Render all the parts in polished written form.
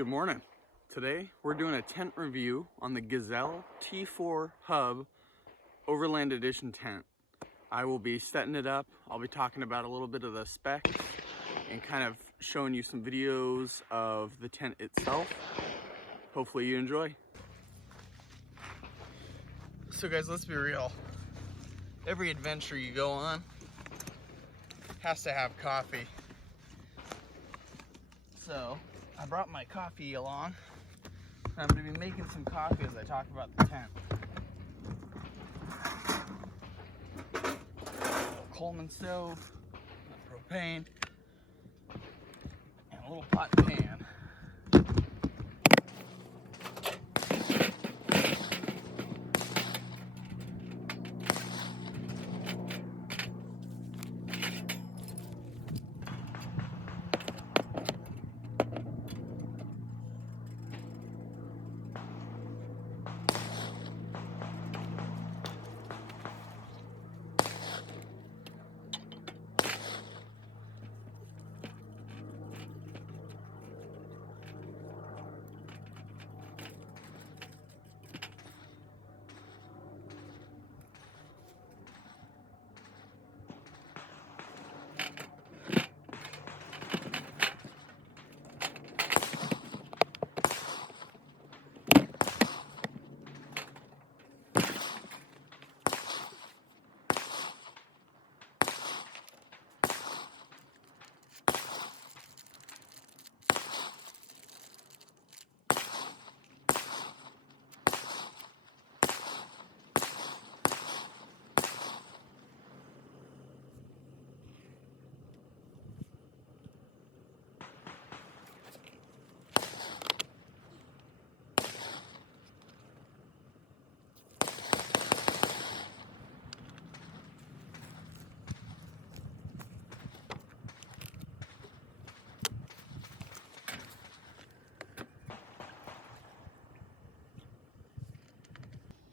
Good morning. Today we're doing a tent review on the Gazelle T4 HUB Overland Edition tent. I will be setting it up. I'll be talking about a little bit of the specs and kind of showing you some videos of the tent itself. Hopefully you enjoy. So guys, let's be real. Every adventure you go on has to have coffee. So I brought my coffee along. I'm going to be making some coffee as I talk about the tent. Coleman stove, propane, and a little pot pan.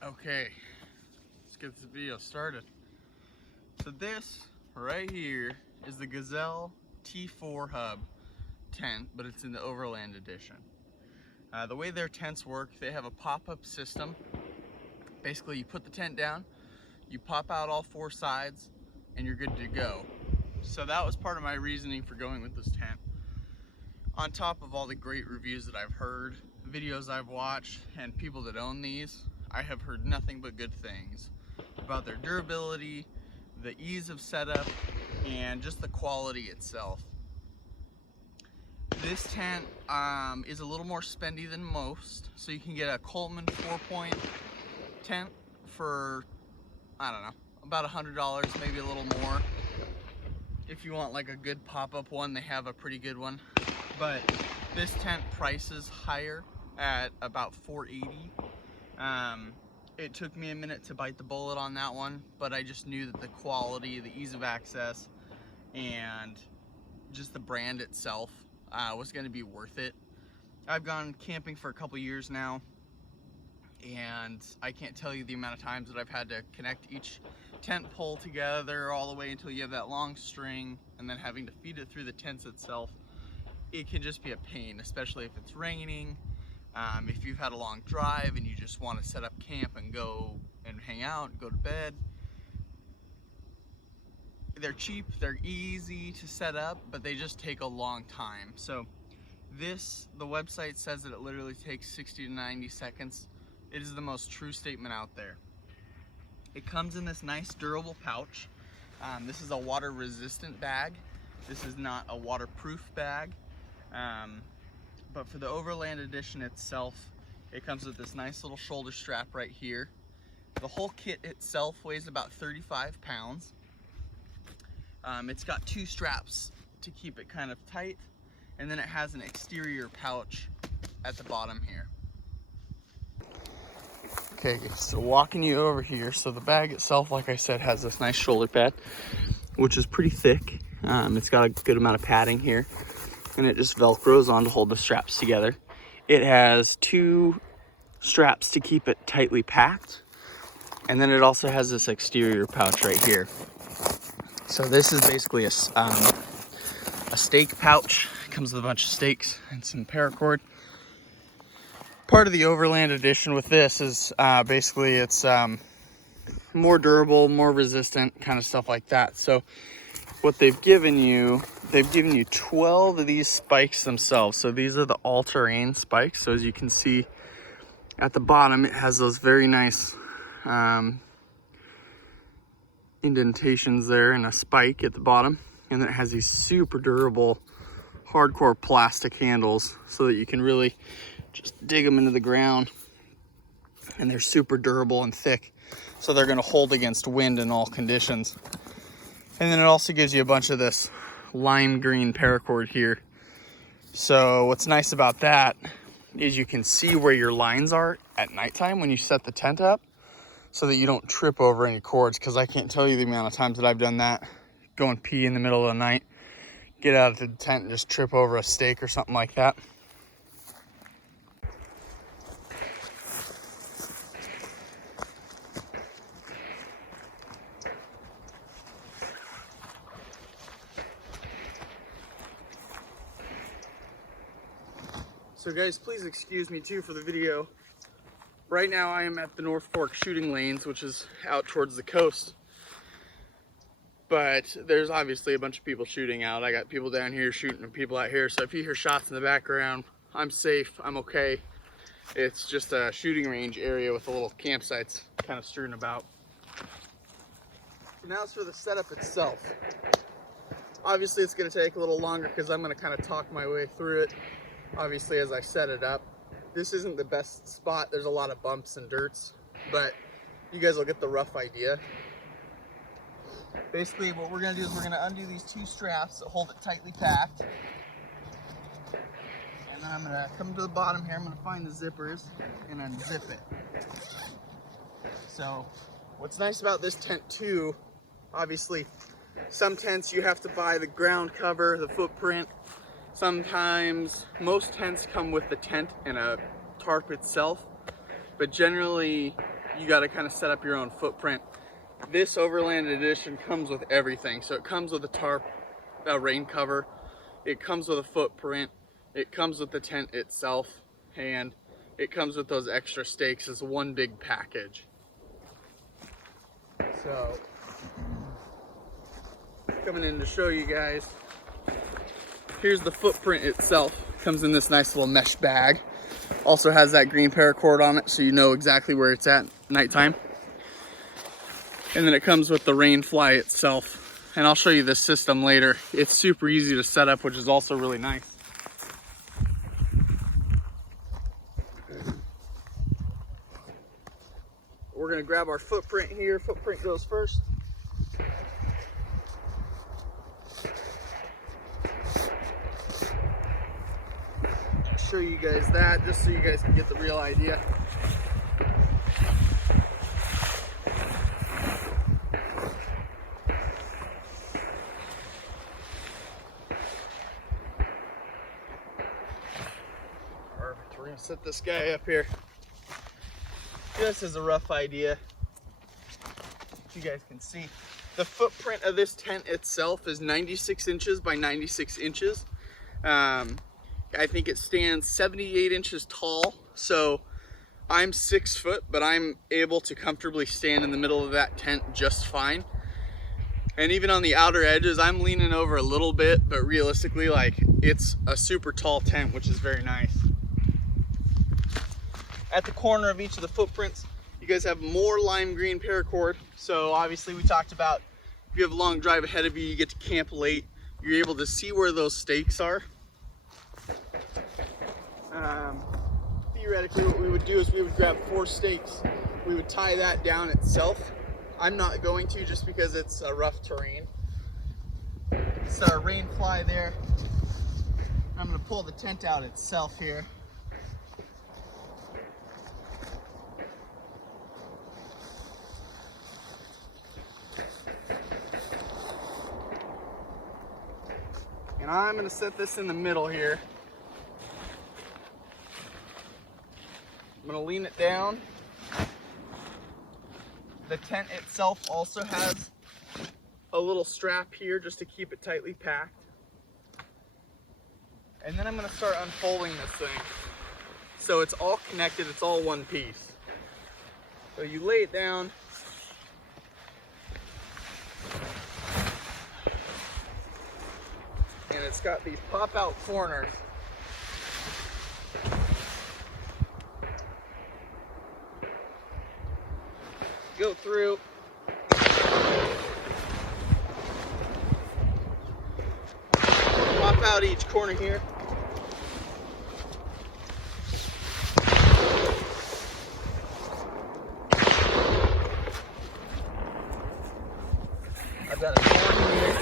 Okay, let's get this video started. So this right here is the Gazelle T4 HUB tent, but it's in the Overland Edition. The way their tents work, they have a pop-up system. Basically, you put the tent down, you pop out all four sides, and you're good to go. So that was part of my reasoning for going with this tent. On top of all the great reviews that I've heard, videos I've watched, and people that own these, I have heard nothing but good things about their durability, the ease of setup, and just the quality itself. This tent is a little more spendy than most, so you can get a Coleman 4-point tent for, I don't know, about $100, maybe a little more. If you want like a good pop-up one, they have a pretty good one. But this tent prices higher at about $480. It took me a minute to bite the bullet on that one, but I just knew that the quality, the ease of access, and just the brand itself was going to be worth it. I've gone camping for a couple years now, and I can't tell you the amount of times that I've had to connect each tent pole together all the way until you have that long string, and then having to feed it through the tents itself. It can just be a pain, especially if it's raining. If you've had a long drive and you just want to set up camp and go and hang out and go to bed. They're cheap, they're easy to set up, but they just take a long time. So the website says that it literally takes 60 to 90 seconds. It is the most true statement out there. It comes in this nice durable pouch. This is a water resistant bag. This is not a waterproof bag. But for the Overland Edition itself, it comes with this nice little shoulder strap right here. The whole kit itself weighs about 35 pounds. It's got two straps to keep it kind of tight, and then it has an exterior pouch at the bottom here. Okay, so walking you over here, so the bag itself, like I said, has this nice shoulder pad, which is pretty thick. It's got a good amount of padding here, and it just velcros on to hold the straps together. It has two straps to keep it tightly packed, and then it also has this exterior pouch right here. So this is basically a steak pouch. It comes with a bunch of steaks and some paracord. part of the Overland edition with this is basically it's more durable, more resistant, kind of stuff like that. So what they've given you 12 of these spikes themselves. So these are the all-terrain spikes. So as you can see at the bottom, it has those very nice indentations there and a spike at the bottom. And then it has these super durable, hardcore plastic handles so that you can really just dig them into the ground. And they're super durable and thick, so they're gonna hold against wind in all conditions. And then it also gives you a bunch of this lime green paracord here. So what's nice about that is you can see where your lines are at nighttime when you set the tent up, so that you don't trip over any cords, because I can't tell you the amount of times that I've done that. Go and pee in the middle of the night, get out of the tent and just trip over a stake or something like that. So guys, please excuse me too for the video. Right now I am at the North Fork shooting lanes, which is out towards the coast. But there's obviously a bunch of people shooting out. I got people down here shooting and people out here. So if you hear shots in the background, I'm safe, I'm okay. It's just a shooting range area with a little campsites kind of strewn about. Now as for the setup itself. Obviously it's gonna take a little longer because I'm gonna kind of talk my way through it. Obviously, as I set it up, this isn't the best spot. There's a lot of bumps and dirts, but you guys will get the rough idea. Basically, what we're gonna do is we're gonna undo these two straps that hold it tightly packed. And then I'm gonna come to the bottom here. I'm gonna find the zippers and unzip it. So, what's nice about this tent too, obviously, some tents you have to buy the ground cover, the footprint. Sometimes, most tents come with the tent and a tarp itself, but generally you got to kind of set up your own footprint. This Overland edition comes with everything. So it comes with a tarp, a rain cover, it comes with a footprint, it comes with the tent itself, and it comes with those extra stakes as one big package. So, coming in to show you guys. Here's the footprint itself. Comes in this nice little mesh bag. Also has that green paracord on it, so you know exactly where it's at nighttime. And then it comes with the rain fly itself. And I'll show you this system later. It's super easy to set up, which is also really nice. We're gonna grab our footprint here. Footprint goes first. Show you guys that just so you guys can get the real idea. Perfect. We're gonna set this guy up here just as a rough idea. You guys can see the footprint of this tent itself is 96 inches by 96 inches. I think it stands 78 inches tall, so I'm 6 foot, but I'm able to comfortably stand in the middle of that tent just fine. And even on the outer edges, I'm leaning over a little bit, but realistically, like, it's a super tall tent, which is very nice. At the corner of each of the footprints, you guys have more lime green paracord. So obviously we talked about if you have a long drive ahead of you, you get to camp late, you're able to see where those stakes are. Theoretically, what we would do is we would grab 4 stakes. We would tie that down itself. I'm not going to, just because it's a rough terrain. It's our rain fly there. I'm going to pull the tent out itself here. And I'm going to set this in the middle here. I'm going to lean it down. The tent itself also has a little strap here just to keep it tightly packed. And then I'm going to start unfolding this thing. So it's all connected, it's all one piece. So you lay it down. And it's got these pop-out corners. Go through. Pop out each corner here. I've got a corner here.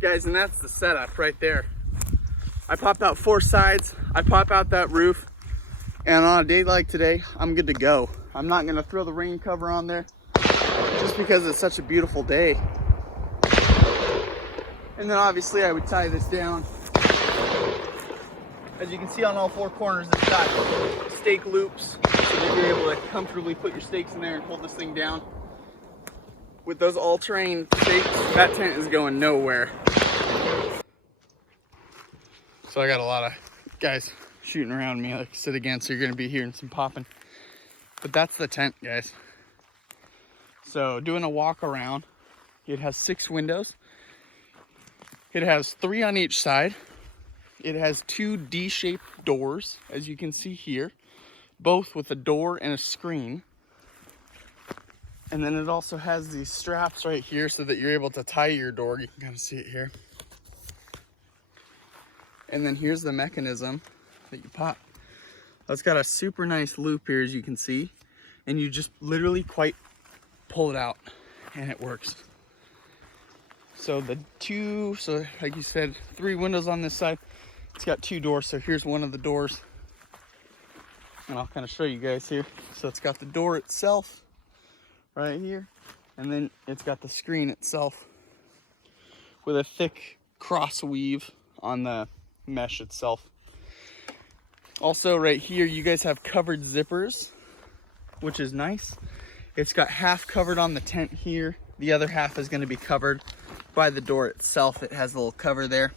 Guys, and that's the setup right there. I popped out 4 sides, I pop out that roof, and on a day like today, I'm good to go. I'm not gonna throw the rain cover on there just because it's such a beautiful day. And then obviously I would tie this down. As you can see on all 4 corners, it's got stake loops so that you're able to comfortably put your stakes in there and hold this thing down. With those all-terrain stakes, that tent is going nowhere. So I got a lot of guys shooting around me, like I said again, so you're gonna be hearing some popping. But that's the tent, guys. So doing a walk around, it has 6 windows. It has 3 on each side. It has 2 D-shaped doors, as you can see here, both with a door and a screen. And then it also has these straps right here so that you're able to tie your door. You can kind of see it here. And then here's the mechanism that you pop. It's got a super nice loop here, as you can see. And you just literally quite pull it out and it works. So so like you said, 3 windows on this side. It's got 2 doors. So here's one of the doors. And I'll kind of show you guys here. So it's got the door itself right here, and then it's got the screen itself with a thick cross weave on the mesh itself. Also right here, you guys have covered zippers, which is nice. It's got half covered on the tent here. The other half is going to be covered by the door itself. It has a little cover there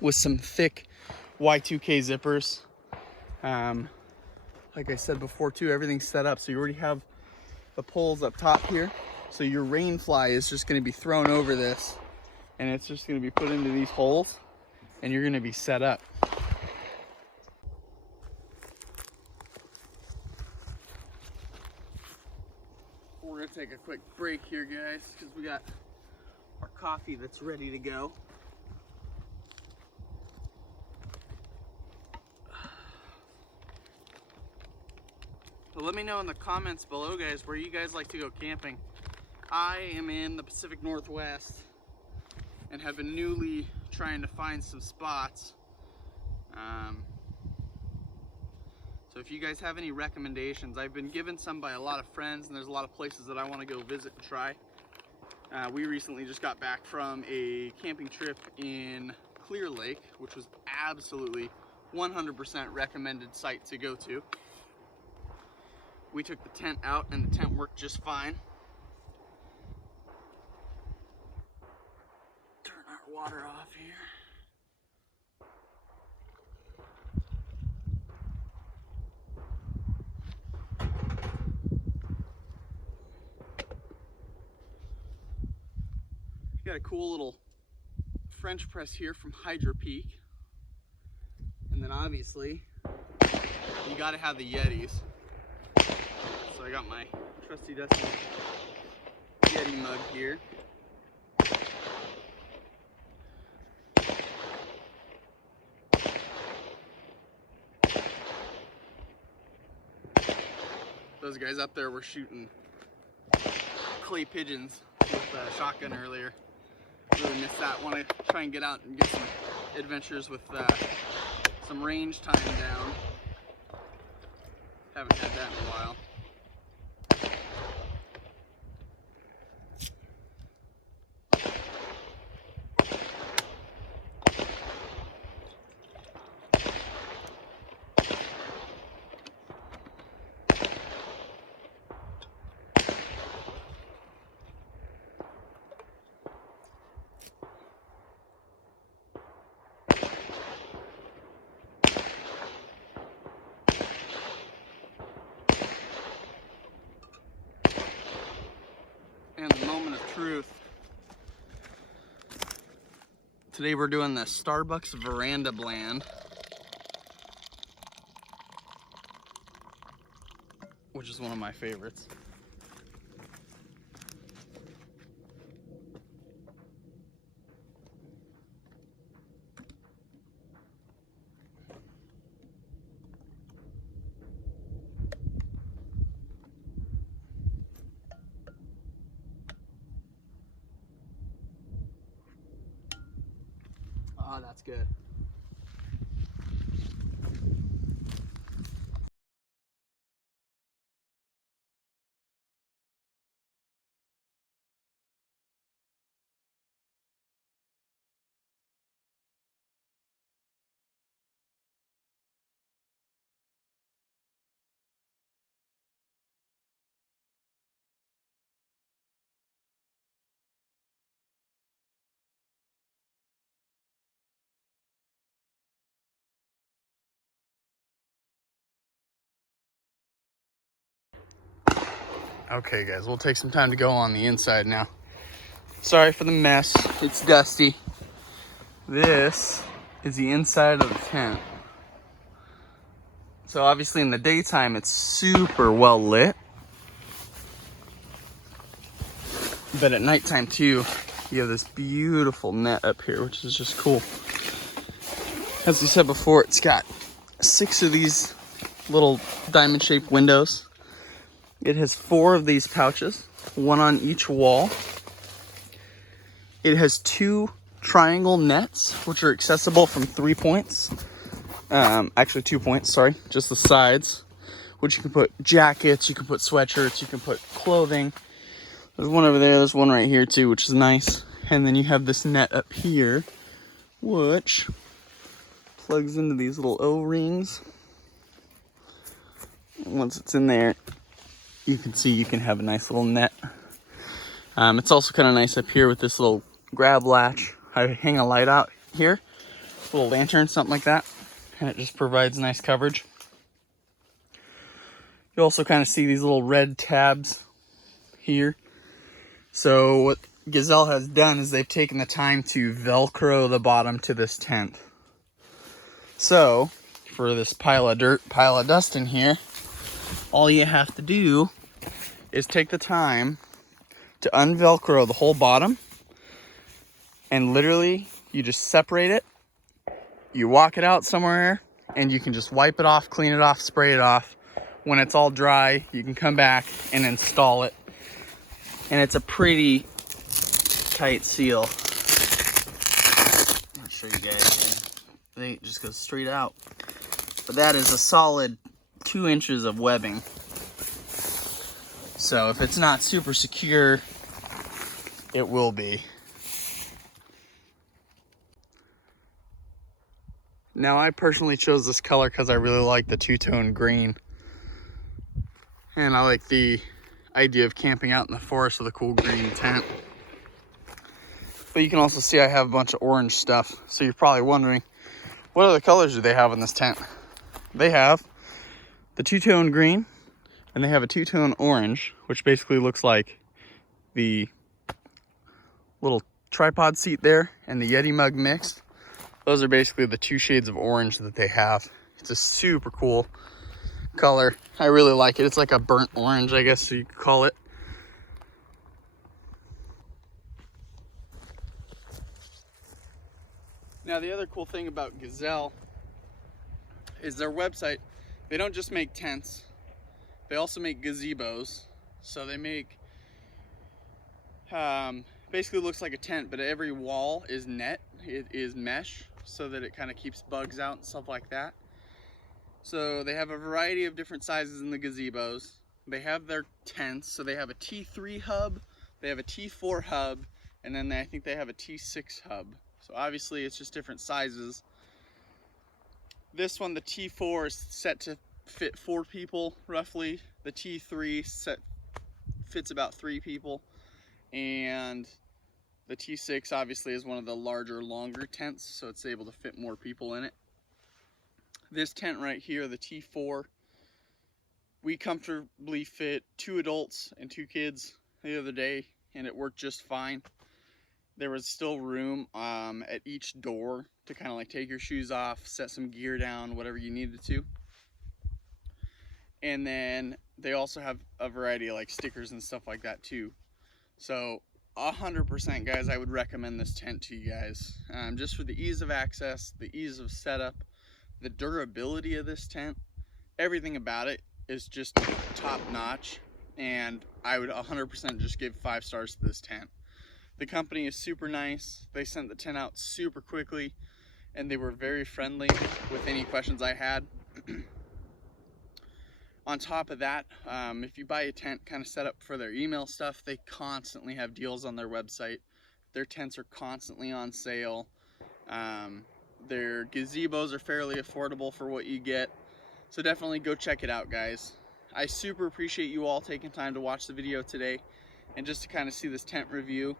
with some thick Y2K zippers. Like I said before too, everything's set up so you already have the poles up top here, so your rain fly is just going to be thrown over this and it's just going to be put into these holes and you're going to be set up. We're going to take a quick break here, guys, because we got our coffee that's ready to go. So let me know in the comments below, guys, where you guys like to go camping. I am in the Pacific Northwest and have been newly trying to find some spots. So if you guys have any recommendations, I've been given some by a lot of friends, and there's a lot of places that I want to go visit and try. We recently just got back from a camping trip in Clear Lake, which was absolutely 100% recommended site to go to. We took the tent out and the tent worked just fine. Turn our water off here. Got a cool little French press here from Hydro Peak. And then obviously, you gotta have the Yetis. So I got my trusty dusty Yeti mug here. Those guys up there were shooting clay pigeons with a shotgun earlier. Really missed that. Want to try and get out and get some adventures with some range time down. Haven't had that in a while. Today we're doing the Starbucks Veranda Blend, which is one of my favorites. Oh, that's good. Okay guys, we'll take some time to go on the inside now. Sorry for the mess, it's dusty. This is the inside of the tent. So obviously in the daytime it's super well lit. But at nighttime too, you have this beautiful net up here, which is just cool. As we said before, it's got 6 of these little diamond shaped windows. It has 4 of these pouches, 1 on each wall. It has 2 triangle nets, which are accessible from 3 points. Actually 2 points, sorry, just the sides, which you can put jackets, you can put sweatshirts, you can put clothing. There's one over there, there's one right here too, which is nice. And then you have this net up here, which plugs into these little O-rings. And once it's in there, you can see you can have a nice little net. It's also kind of nice up here with this little grab latch. I hang a light out here, a little lantern, something like that, and it just provides nice coverage. You also kind of see these little red tabs here. So what Gazelle has done is they've taken the time to Velcro the bottom to this tent. So for this pile of dirt, pile of dust in here, all you have to do is take the time to unvelcro the whole bottom, and literally you just separate it, you walk it out somewhere, and you can just wipe it off, clean it off, spray it off. When it's all dry, you can come back and install it, and it's a pretty tight seal. I'll show you guys here. It just goes straight out, but that is a solid 2 inches of webbing. So if it's not super secure, it will be. Now I personally chose this color because I really like the two-tone green. And I like the idea of camping out in the forest with a cool green tent. But you can also see I have a bunch of orange stuff. So you're probably wondering, what other colors do they have in this tent? They have the two-tone green, and they have a two-tone orange, which basically looks like the little tripod seat there and the Yeti mug mixed. Those are basically the 2 shades of orange that they have. It's a super cool color. I really like it. It's like a burnt orange, I guess you could call it. Now the other cool thing about Gazelle is their website. They don't just make tents, they also make gazebos. So they make, basically looks like a tent, but every wall is net, it is mesh, so that it kind of keeps bugs out and stuff like that. So they have a variety of different sizes in the gazebos. They have their tents, so they have a T3 hub, they have a T4 hub, and then I think they have a T6 hub. So obviously it's just different sizes. This one, the T4, is set to fit 4 people roughly. The T3 fits about 3 people. And the T6 obviously is one of the larger, longer tents, so it's able to fit more people in it. This tent right here, the T4, we comfortably fit 2 adults and 2 kids the other day, and it worked just fine. there was still room at each door to kind of like take your shoes off, set some gear down, whatever you needed to. And then they also have a variety of like stickers and stuff like that too. So 100% guys, I would recommend this tent to you guys, just for the ease of access, the ease of setup, the durability of this tent. Everything about it is just top notch, and I would 100% just give 5 stars to this tent. The company is super nice. They sent the tent out super quickly, and they were very friendly with any questions I had. On top of that, if you buy a tent kind of set up for their email stuff, they constantly have deals on their website. Their tents are constantly on sale. Their gazebos are fairly affordable for what you get. So definitely go check it out, guys. I super appreciate you all taking time to watch the video today and just to kind of see this tent review.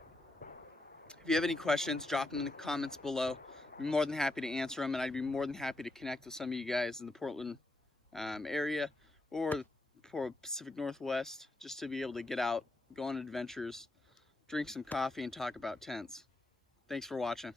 If you have any questions, drop them in the comments below. I'd be more than happy to answer them, and I'd be more than happy to connect with some of you guys in the Portland area or the Pacific Northwest, just to be able to get out, go on adventures, drink some coffee, and talk about tents. Thanks for watching.